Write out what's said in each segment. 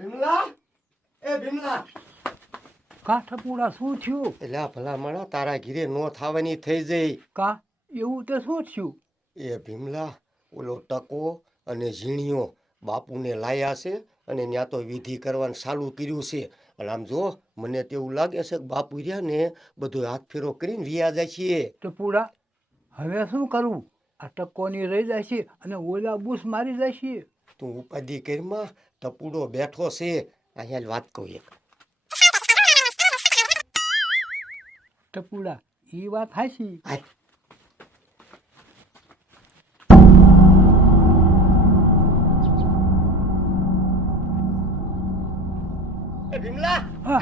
ભીમલા કા ઠપુડા શું થયું? એલા ભલા માણા તારા ઘીરે નો થાવાની થઈ જઈ. કા એવું તે શું થયું? એ ભીમલા ઓલો ટકો અને ઝીણીઓ બાપુને લાયા છે અને ત્યાં તો વિધિ કરવાનું ચાલુ કર્યું છે. અને આમ જો મને તેવું લાગે છે કે બાપુ રહ્યા ને બધો હાથ ફેરો કરીને વિયા જાય છે. ટપુડા હવે શું કરવું? આ ટકોની રહી જાય છે અને ઓલા બૂસ મારી જાય છે. તું ઉપાધિ કરીમાં ટપુડો બેઠો છે. અહીંયા જ વાત કહું એક. ટપુડા એ વાત હાચી. હાય. ભીમલા હા.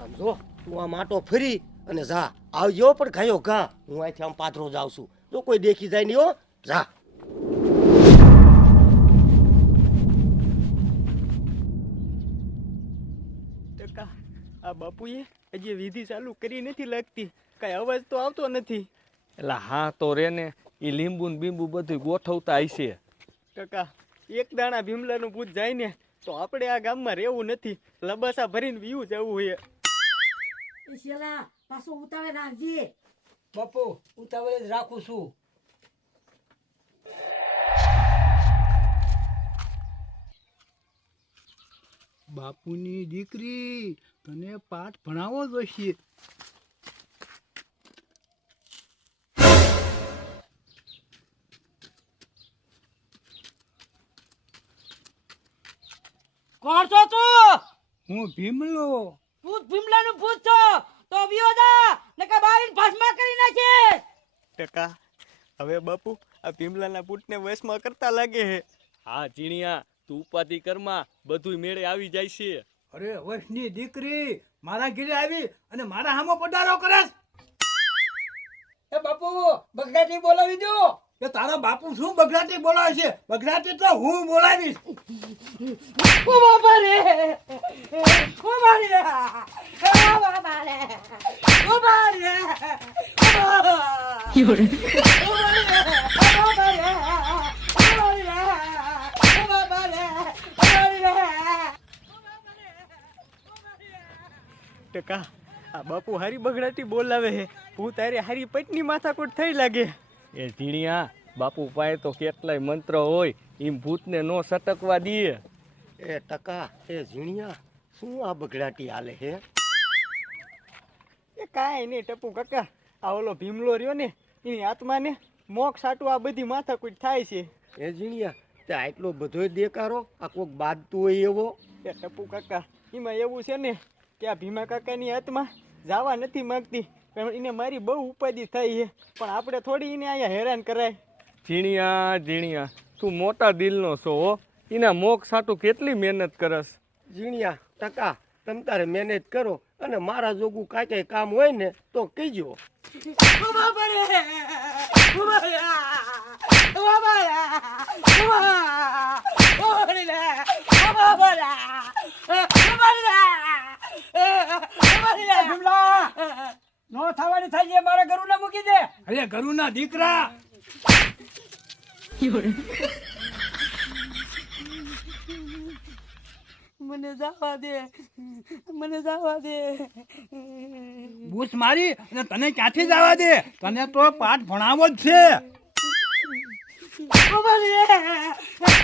આમ જો તું આ માટો ફરી અને જા આવજો પણ ખાયો ઘા. હું અહીંથી આમ પાથરો જાઉં છું. જો કોઈ દેખી જાય નહીં હો. જા. ટકા આ બાપુએ હજી વિધિ ચાલુ કરી નથી લાગતી, કઈ અવાજ તો આવતો નથી. એટલે હા તો રે ને એ લીંબુ ને બીંબુ બધું ગોઠવતા હશે. ટકા એક દાણા ભીમલાનું ભૂત જાય ને તો આપણે આ ગામમાં રહેવું નથી, લબાસા ભરીને વીયું જવું હોય. પાછું ઉતાવે રાખજે. બાપુ ઉતાવળે જ રાખું છું. બાપુની દીકરી તને પાઠ ભણાવો જોઈશે. કોણ છો તું? હું ભીમલો. ભૂત ભીમલાનું ભૂત છો તો વિયોદા નકા બારીને ભસ્મા કરી નાખે. ટકા હવે બાપુ આ ભીમલાના ભૂતને વશમાં કરતા લાગે છે. હા ઝીણિયા તું ઉપાધિ કરમાં બધું મેળે આવી જાય છે. અરે વશની દીકરી મારા ઘરે આવી અને મારા હામો પડારો કરે. એ બાપુ બગડાટી બોલાવી દો. કે તારા બાપુ શું બગડાટી બોલાવે છે? બગડાટી તો હું બોલાવીશ. ઓ બાપા રે, ઓ મારી રે, ઓ બાપા રે, ઓ મારી રે, ઓ મારી રે, ઓ મારી રે, ઓ બાપા રે, ઓ મારી રે, ઓ બાપા રે, ઓ મારી રે. ટકા આ બાપુ હારી બગડાટી બોલાવે છે, ભૂત હારી હારી પટની માથાકૂટ થઈ લાગે. એ ઝીણિયા બાપુ પાસે તો કેટલાય મંત્ર હોય, એમ ભૂતને નો સટકવા દે. એ ટકા એ ઝીણિયા શું આ બગડાટી હાલે હે? એ કાંઈ નહીં ટપુ કાકા, આ ઓલો ભીમલો રહ્યો ને એની આત્માને મોક્ષ આટું આ બધી માથાકૂટ થાય છે. એ ઝીણિયા તે આટલો બધો દેકારો આ કોક બાંધતું હોય એવો? એ ટપુ કાકા એમાં એવું છે ને કે આ ભીમા કાકાની આત્મા જવા નથી માંગતી, પણ એને મારી બહુ ઉપાધિ થઈ છે, પણ આપણે થોડી એને અહીંયા હેરાન કરાય. ઝીણિયા તું મોટા દિલનો છો હો. એના મોક્ષ સાટું કેટલી મહેનત કરસ. ઝીણિયા ટકા તમ તારે મહેનત કરો અને મારા જોગું કાંઈ કામ હોય ને તો કહીજો. ઓ બાપા રે, ઓ મારી રે, ઓ બાપા રે, ઓ મારી રે, ઓ બાપા રે, ઓ મારી રે, ઓ મારી રે. ભીમલા નો થવાની થાય છે. મારા ગરુના મૂકી દે. અરે ગરુના દીકરા. મને જવા દે, મને જવા દે. બૂસ મારી અને તને ક્યાંથી જવા દે? તને તો પાઠ ભણાવો જ છે. ઓ મારી રે,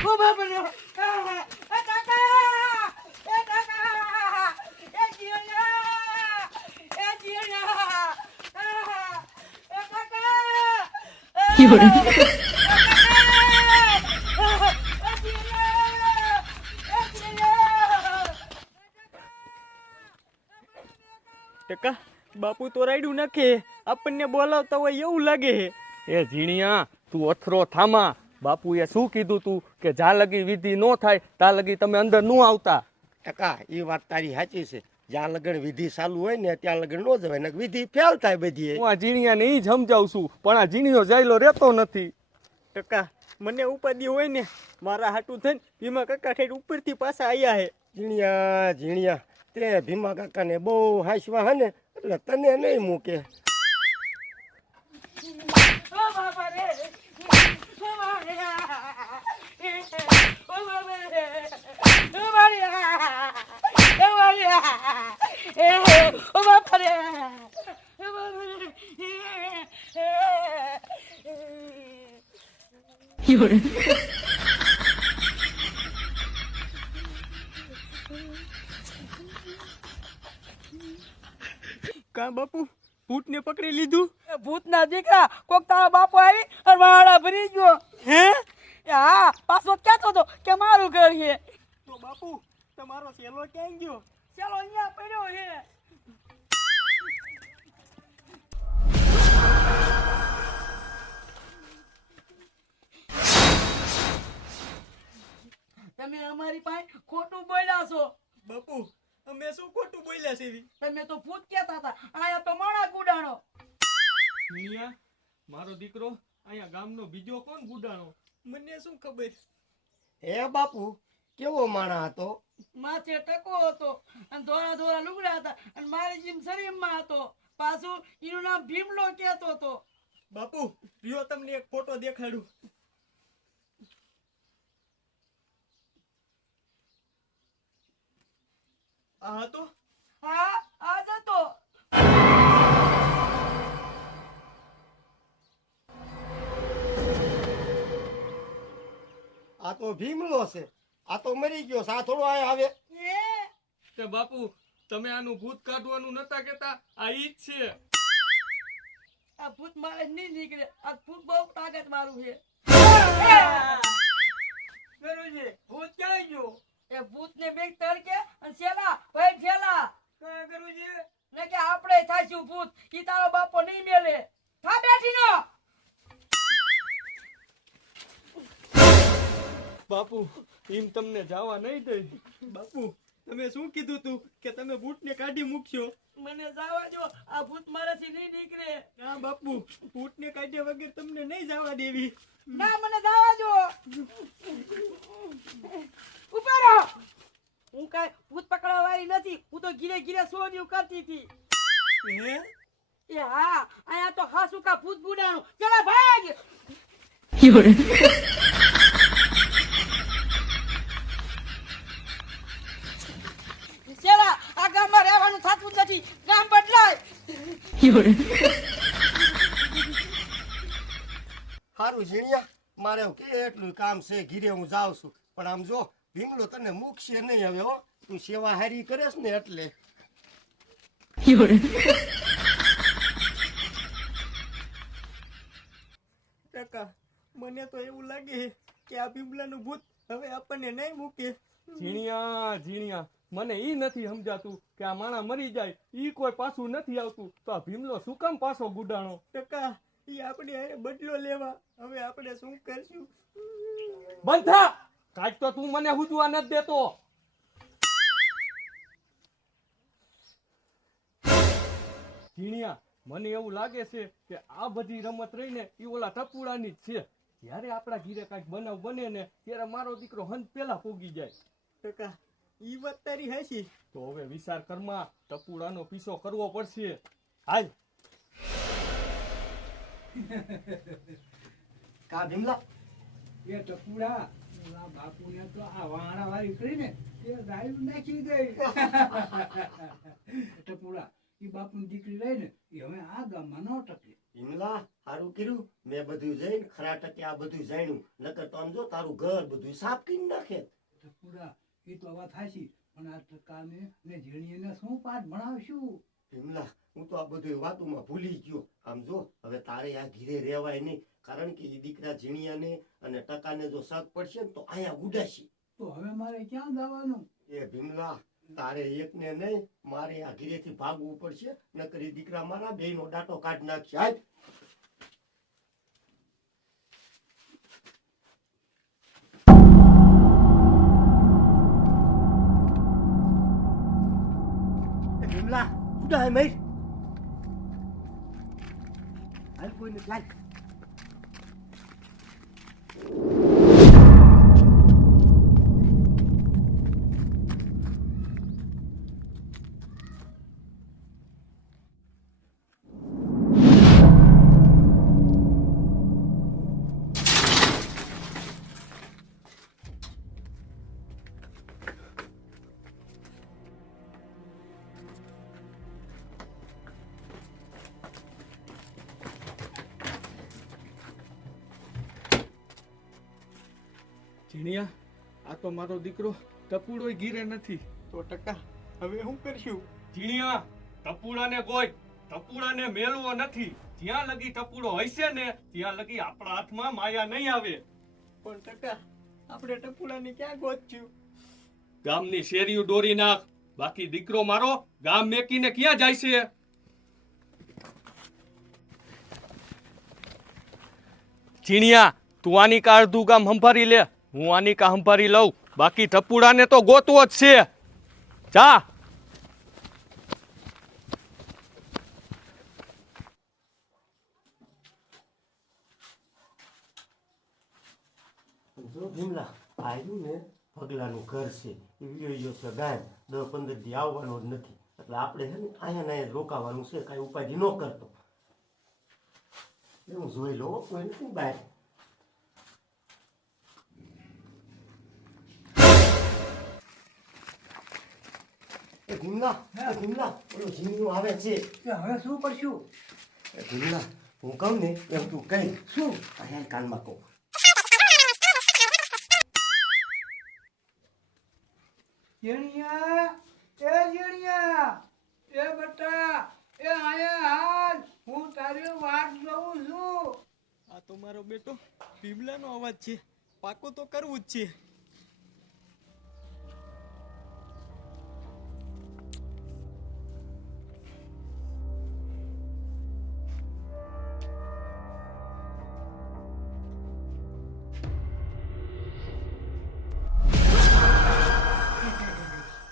ઓ બાપા રે, એ કાકા, એ કાકા, એ જીવના, એ જીવના, એ કાકા. ટકા બાપુ તો રાયડું નાખે, આપણને બોલાવતા હોય એવું લાગે છે. એ ઝીણિયા તું અથરો થામા. બાપુએ શું કીધું તું કે જ્યાં લગી વિધિ નો થાય ત્યાં લગી તમે અંદર ન આવતા. ટકા એ વાત તારી સાચી છે. જ્યાં લગન વિધિ ચાલુ હોય ને ત્યાં લગન ન જવાય ને વિધિ ફેલ થાય બધી. હું આ ઝીણિયાને એ જ સમજાવું છું, પણ આ ઝીણિયો જાયલો રહેતો નથી. ટકા મને ઉપાધિ હોય ને મારા હાટું થઈને ભીમા કાકા ઠેઠ ઉપરથી પાછા આવ્યા છે. ઝીણિયા તે ભીમા કાકાને બહુ હાંસવા હે ને એટલે તને નહીં મૂકે. ઓ બાપા રે, ઓ બાપા રે, ઓ બાપા રે. ઓ બાપા રે કા બાપુ ભૂતને પકડી લીધું? ભૂતના દીકરા કોક તારા બાપો આવી અને વાળા ભરી ગયો હે? હા પાછો કહેતો હતો કે મારું ઘર છે તો બાપુ તમારો સેલો ક્યાં ગયો? ચાલો અહીંયા પડ્યો છે તમે અમારી પાસે ખોટું બોલ્યા છો બાપુ અમે શું ખોટું બોલ્યા છે? તમે તો ભૂત કહેતા હતા આયા તો માણા ગુડાણો મિયા, મારો દીકરો અહીંયા ગામનો બીજો કોણ ગુડાણો? મને શું ખબર? હે બાપુ કેવો માણા હતો? માથે ટકો હતો અને ધોળા ધોળા લુગડા હતા અને મારી જેમ શરીરમાં હતો પાછું એનું નામ ભીમલો કહેતો હતો બાપુ રિયો તમને એક ફોટો દેખાડું. આ હતો? હા આ જ હતો આ તો ભીમલો છે. આ તો મરી ગયો છે. આ થોડો આ આવે. તે બાપુ તમે આનું ભૂત કાઢવાનું નતા કેતા? આ ઈ જ છે. આ ભૂત મારે નહીં નીકળે આ ભૂત બહુ તાકાત મારું છે ગુરુજી ભૂત ક્યાં ગયો? એ ભૂત ને બેગ તડકે અને છેલા ભાઈ છેલા કા ગુરુજી? ને કે આપણે થાશું ભૂત ઈ તારો બાપો નહીં મેલે થા બેઠી નો બાપુ એમ તમને જવા નહીં દે. બાપુ તમે શું કીધું તું કે તમે ભૂતને કાઢી મૂકશો? મને જવા દો આ ભૂત મારાથી નહીં નીકળે ના બાપુ ભૂતને કાઢ્યા વગર તમને નહીં જવા દેવી. ના મને જવા દો ઉપર આવ. હું કાંઈ ભૂત પકડવા વાળી નથી હું તો ગીરે ગીરે સોર્યું કરતી હતી હે? એ હા અહીંયા તો હાસુ કા ભૂત બુડાણું ચલા ભાગ ચલા આ ગામમાં રહેવાનું થતું જ નથી ગામ બદલાય સારું ઝીણિયા, મારે કેટલું કામ છે. ઘીરે હું જાઉં છું. પણ આમ જો ભીમલો તને મૂકશે નહીં હવે હો. તું સેવા હારી કરેશ ને એટલે. કાકા મને તો એવું લાગે કે આ ભીમલાનું ભૂત હવે આપણને નહીં મૂકે. ઝીણિયા ઝીણિયા, મને ઈ નથી સમજાતું કે આ માણા મરી જાય ઈ કોઈ પાછું નથી આવતું તો આ ભીમલો શું કામ પાછો ગુડાણો? કાકા એ આપણે હારે બદલો લેવા. હવે આપણે શું કરશું? બંધ થા! કાંઈક તો તું મને હુજવા નથી દેતો. ઝીણિયા, મને એવું લાગે છે કે આ બધી રમત રહીને ઈ ઓલા ટપુડાની જ છે. જ્યારે આપણા ઘીરે કાંઈક બનાવ બને ને ત્યારે મારો દીકરો હંત પેલા પોગી જાય. કાકા ઈ વાત તારી હાચી. તો હવે વિચાર કરમાં ટપુડાનો પીછો કરવો પડશે. હાલ. કા ભીમલા? એ ટપુડા આ બાપુને તો આ વાણા વાળી કરીને એ રાયડું નાખી ગઈ ટપુડા એ બાપુની દીકરી રહી ને એ હવે આ ગામમાં ન ટકે. ભીમલા સારું કર્યું. મેં બધું જઈને ખરા ટકે આ બધું જાણ્યું. નકર તો આમ જો તારું ઘર બધું સાફ કરી નાખે. ટપુડા એ તો વાત થાશી પણ આ ટકાને ને ઝીણીને શું પાઠ ભણાવશું? ભીમલા હું તો આ બધું વાતોમાં ભૂલી ગયો. આમ જો હવે તારે આ ઘીરે રહેવાય નહીં. કારણ કે એ દીકરા ઝીણિયાને અને ટકાને જો શક પડશે ને તો અહીંયા ઉડાશી. તો હવે મારે ક્યાં જવાનું? એ ભીમલા તારે એકને નહીં મારે આ ઘીરેથી ભાગવું પડશે. નકર એ દીકરા મારા બેયનો દાંટો કાઢી નાખશે. હાલ. એ ભીમલા ઉડાય મય. હાલ કોઈને ચાલ. ઝીણિયા આ તો મારો દીકરો ટપુડોય ગીરે નથી. તો ટકા હવે શું કરશું? ઝીણિયા ટપુડાને કોઈ ટપુડાને મેલવો નથી. જ્યાં લગી ટપુડો હશે ને ત્યાં લગી આપણા હાથમાં માયા નહીં આવે. પણ ટકા આપણે ટપુડાને ક્યાં ગોતશું? ગામની શેરીઓ દોરી નાખ, બાકી દીકરો મારો ગામ મેકીને ક્યાં જાય છે? ઝીણિયા તું આની કા અડધું ગામ સંભાળી લે, હું આની કા સંભાળી લઉં. બાકી ટપુડાને તો ગોતવો જ છે. જા. જો ભીમલા આવ્યું ને પગલાનું ઘર છે એ વિયો છે ગાય 10-15 દી આવવાનો જ નથી એટલે આપણે છે ને અહીંયા ને રોકાવાનું છે કાંઈ ઉપાધિ ન કરતો હું જોઈ લો કોઈ નથી બહાર ભીમલા ઓલો ઝીણિયો આવે છે. હવે શું કરશું? ભીમલા હું કહું ને એમ તું કઈ શું અહીંયા કાનમાં કહું. ઝીણિયા, એ ઝીણિયા, એ બટા, એ આયા હાલ, હું તારી વાટ જોઉં છું. આ તો મારો બેટો ભીમલાનો અવાજ છે. પાકું તો કરવું જ છે.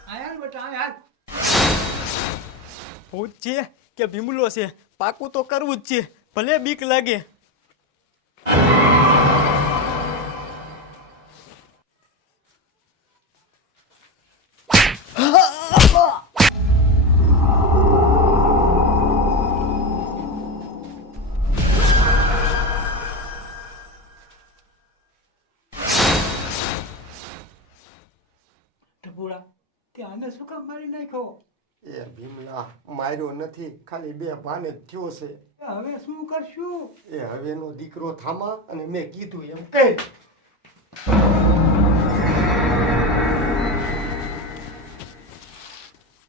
આયા ને બટા, આયા. ભૂત છે કે ભીમલો છે, પાકું તો કરવું જ છે, ભલે બીક લાગે. ટપુડા, તે આને શું કામ મારી નાખ્યો? એ ભીમલા માર્યો નથી ખાલી 2 ભાને જ થયો છે. એ હવે શું કરશું? એ હવેનો દીકરો થામા અને મેં કીધું એમ કઈ